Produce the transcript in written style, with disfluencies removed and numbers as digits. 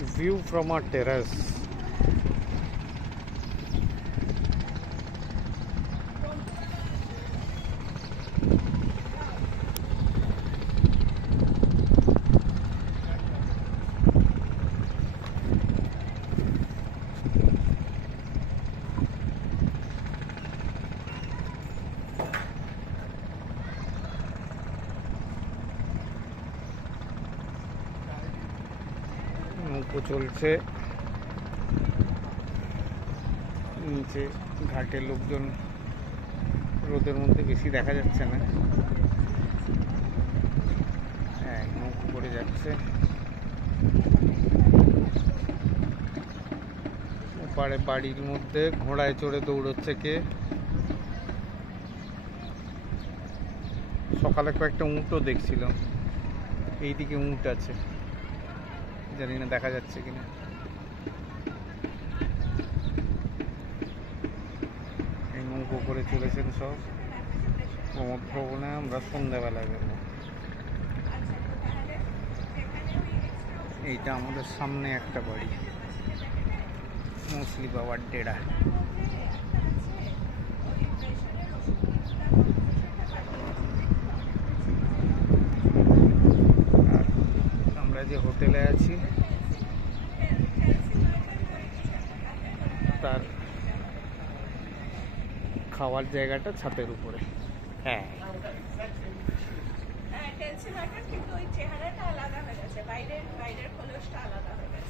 view from our terrace. নৌকো চলছে নিচে ঘাটে, লোকজন রোদের মধ্যে বেশি দেখা যাচ্ছে না। হ্যাঁ, নৌকো করে যাচ্ছে। ওপারে বাড়ির মধ্যে ঘোড়ায় চড়ে দৌড়চ্ছে কে। সকালে কয়েকটা উঁটও দেখছিলাম, এইদিকে উঁট আছে, জানি না দেখা যাচ্ছে কিনা। এই নৌকো করে চলেছেন সব। প্রমোদ ভবনে আমরা সন্ধ্যাবেলায় গেলাম। এইটা আমাদের সামনে একটা বাড়ি, মুসলি বাবার ডেরা। আর আমরা যে হোটেলে আছি তার খাওয়ার জায়গাটা ছাদের উপরে। হ্যাঁ, কিন্তু ওই চেহারাটা আলাদা হয়ে গেছে, বাইরের খোলসটা আলাদা হয়ে গেছে।